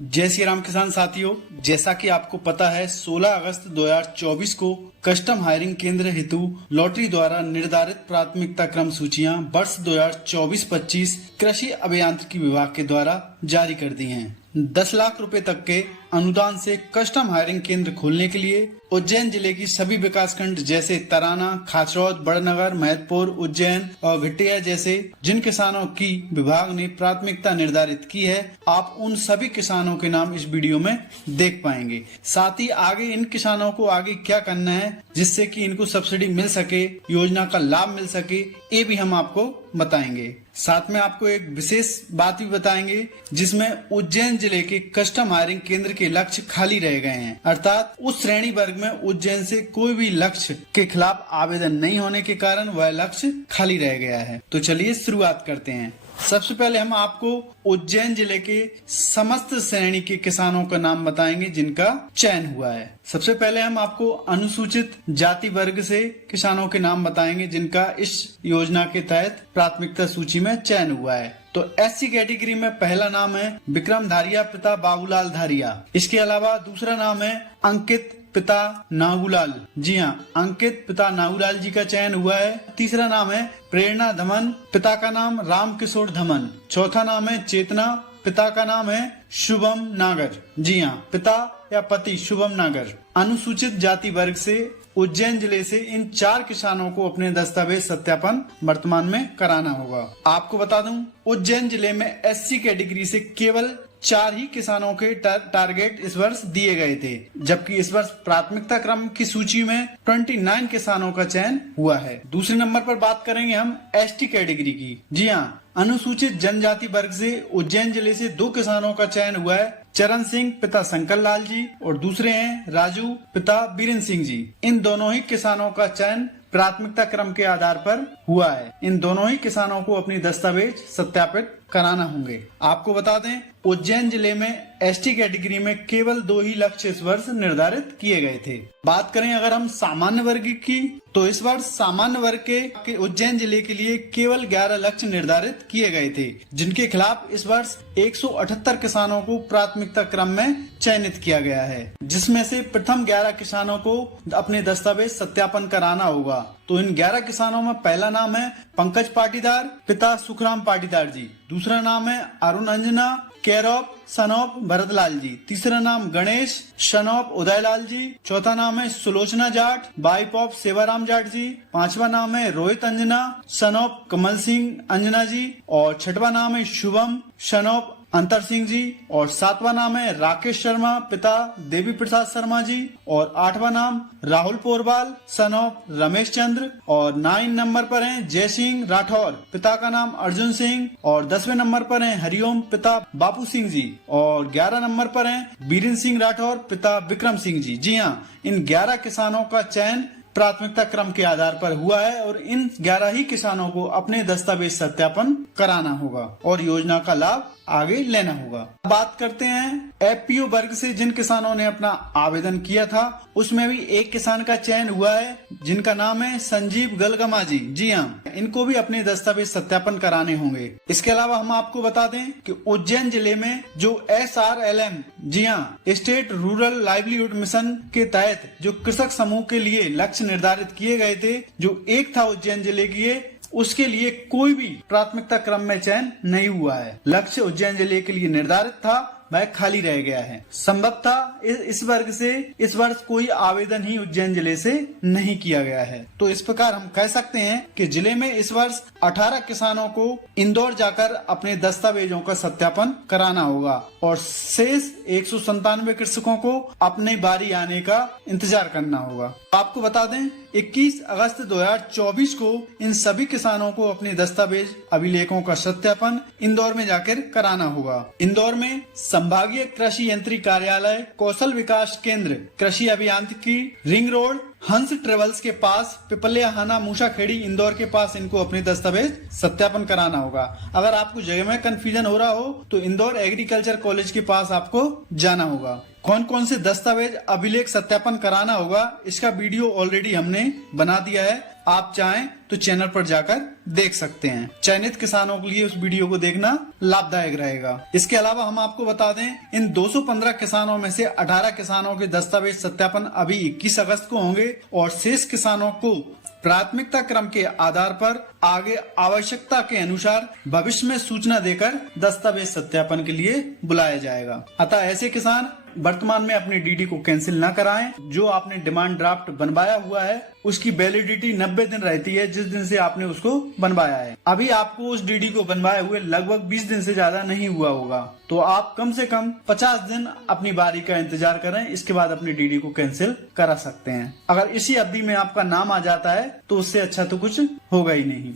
जय श्री राम किसान साथियों, जैसा कि आपको पता है 16 अगस्त 2024 को कस्टम हायरिंग केंद्र हेतु लॉटरी द्वारा निर्धारित प्राथमिकता क्रम सूचियां वर्ष 2024-25 कृषि अभियांत्रिकी विभाग के द्वारा जारी कर दी हैं। 10 लाख रुपए तक के अनुदान से कस्टम हायरिंग केंद्र खोलने के लिए उज्जैन जिले की सभी विकासखंड जैसे तराना, खाचरौद, बड़नगर, महतपुर, उज्जैन और घटिया जैसे जिन किसानों की विभाग ने प्राथमिकता निर्धारित की है, आप उन सभी किसानों के नाम इस वीडियो में देख पाएंगे। साथ ही आगे इन किसानों को आगे क्या करना है जिससे कि इनको सब्सिडी मिल सके, योजना का लाभ मिल सके, ये भी हम आपको बताएंगे। साथ में आपको एक विशेष बात भी बताएंगे जिसमें उज्जैन जिले के कस्टम हायरिंग केंद्र के लक्ष्य खाली रह गए हैं, अर्थात उस श्रेणी वर्ग में उज्जैन से कोई भी लक्ष्य के खिलाफ आवेदन नहीं होने के कारण वह लक्ष्य खाली रह गया है। तो चलिए शुरुआत करते हैं। सबसे पहले हम आपको उज्जैन जिले के समस्त श्रेणी के किसानों का नाम बताएंगे जिनका चयन हुआ है। सबसे पहले हम आपको अनुसूचित जाति वर्ग से किसानों के नाम बताएंगे जिनका इस योजना के तहत प्राथमिकता सूची में चयन हुआ है। तो एससी कैटेगरी में पहला नाम है विक्रम धारिया पिता बाबूलाल धारिया। इसके अलावा दूसरा नाम है अंकित पिता नागूलाल। जी हाँ, अंकित पिता नागूलाल जी का चयन हुआ है। तीसरा नाम है प्रेरणा धमन, पिता का नाम राम किशोर धमन। चौथा नाम है चेतना, पिता का नाम है शुभम नागर। जी हाँ, पिता या पति शुभम नागर। अनुसूचित जाति वर्ग से उज्जैन जिले से इन 4 किसानों को अपने दस्तावेज सत्यापन वर्तमान में कराना होगा। आपको बता दूं, उज्जैन जिले में एससी कैटेगरी से केवल 4 ही किसानों के टारगेट इस वर्ष दिए गए थे, जबकि इस वर्ष प्राथमिकता क्रम की सूची में 29 किसानों का चयन हुआ है। दूसरे नंबर पर बात करेंगे हम एसटी कैटेगरी की। जी हाँ, अनुसूचित जनजाति वर्ग से उज्जैन जिले से 2 किसानों का चयन हुआ है, चरण सिंह पिता शंकर लाल जी और दूसरे हैं राजू पिता बीरेन सिंह जी। इन दोनों ही किसानों का चयन प्राथमिकता क्रम के आधार पर हुआ है। इन दोनों ही किसानों को अपनी दस्तावेज सत्यापित कराना होंगे। आपको बता दें, उज्जैन जिले में एसटी कैटेगरी में केवल 2 ही लक्ष्य इस वर्ष निर्धारित किए गए थे। बात करें अगर हम सामान्य वर्ग की, तो इस वर्ष सामान्य वर्ग के उज्जैन जिले के लिए केवल 11 लक्ष्य निर्धारित किए गए थे, जिनके खिलाफ इस वर्ष 178 किसानों को प्राथमिकता क्रम में चयनित किया गया है, जिसमें से प्रथम 11 किसानों को अपने दस्तावेज सत्यापन कराना होगा। तो इन 11 किसानों में पहला नाम है पंकज पाटीदार, पिता सुखराम पाटीदार जी। दूसरा नाम है अरुण अंजना केरॉप सनॉप भरतलाल जी। तीसरा नाम गणेश शनॉप उदयलाल जी। चौथा नाम है सुलोचना जाट वाइफ ऑफ सेवाराम जाट जी। 5वां नाम है रोहित अंजना सनॉप कमल सिंह अंजना जी। और 6वां नाम है शुभम शनॉप अंतर सिंह जी। और 7वां नाम है राकेश शर्मा पिता देवी प्रसाद शर्मा जी। और 8वां नाम राहुल पोरवाल सन ऑफ रमेश चंद्र। और 9 नंबर पर हैं जय सिंह राठौर, पिता का नाम अर्जुन सिंह। और 10वें नंबर पर हैं हरिओम पिता बापू सिंह जी। और 11 नंबर पर हैं बीरेन सिंह राठौर पिता विक्रम सिंह जी। जी हाँ, इन 11 किसानों का चयन प्राथमिकता क्रम के आधार पर हुआ है और इन 11 ही किसानों को अपने दस्तावेज सत्यापन कराना होगा और योजना का लाभ आगे लेना होगा। बात करते हैं एफपीओ वर्ग से जिन किसानों ने अपना आवेदन किया था, उसमें भी एक किसान का चयन हुआ है जिनका नाम है संजीव गलगमा जी। जी हाँ, इनको भी अपने दस्तावेज सत्यापन कराने होंगे। इसके अलावा हम आपको बता दें कि उज्जैन जिले में जो SRLM, जी हाँ, स्टेट रूरल लाइवलीहुड मिशन के तहत जो कृषक समूह के लिए लक्ष्य निर्धारित किए गए थे, जो एक था उज्जैन जिले की, उसके लिए कोई भी प्राथमिकता क्रम में चयन नहीं हुआ है। लक्ष्य उज्जैन जिले के लिए निर्धारित था, वह खाली रह गया है। संभव था इस वर्ग से इस वर्ष कोई आवेदन ही उज्जैन जिले से नहीं किया गया है। तो इस प्रकार हम कह सकते हैं कि जिले में इस वर्ष 18 किसानों को इंदौर जाकर अपने दस्तावेजों का सत्यापन कराना होगा और शेष 197 कृषकों को अपनी बारी आने का इंतजार करना होगा। आपको बता दें, 21 अगस्त 2024 को इन सभी किसानों को अपने दस्तावेज अभिलेखों का सत्यापन इंदौर में जाकर कराना होगा। इंदौर में संभागीय कृषि यंत्री कार्यालय, कौशल विकास केंद्र, कृषि अभियांत्रिकी, रिंग रोड, हंस ट्रेवल्स के पास, पिपलिया हाना मूसा खेड़ी इंदौर के पास इनको अपने दस्तावेज सत्यापन कराना होगा। अगर आपको जगह में कंफ्यूजन हो रहा हो तो इंदौर एग्रीकल्चर कॉलेज के पास आपको जाना होगा। कौन कौन से दस्तावेज अभिलेख सत्यापन कराना होगा, इसका वीडियो ऑलरेडी हमने बना दिया है, आप चाहें तो चैनल पर जाकर देख सकते हैं। चयनित किसानों के लिए उस वीडियो को देखना लाभदायक रहेगा। इसके अलावा हम आपको बता दें, इन 215 किसानों में से 18 किसानों के दस्तावेज सत्यापन अभी 21 अगस्त को होंगे और शेष किसानों को प्राथमिकता क्रम के आधार पर आगे आवश्यकता के अनुसार भविष्य में सूचना देकर दस्तावेज सत्यापन के लिए बुलाया जाएगा। अतः ऐसे किसान वर्तमान में अपनी डीडी को कैंसिल न कराएं। जो आपने डिमांड ड्राफ्ट बनवाया हुआ है उसकी वैलिडिटी 90 दिन रहती है जिस दिन से आपने उसको बनवाया है। अभी आपको उस डीडी को बनवाए हुए लगभग 20 दिन से ज्यादा नहीं हुआ होगा, तो आप कम से कम 50 दिन अपनी बारी का इंतजार करें। इसके बाद अपनी डीडी को कैंसिल करा सकते हैं। अगर इसी अवधि में आपका नाम आ जाता है तो उससे अच्छा तो कुछ होगा ही नहीं।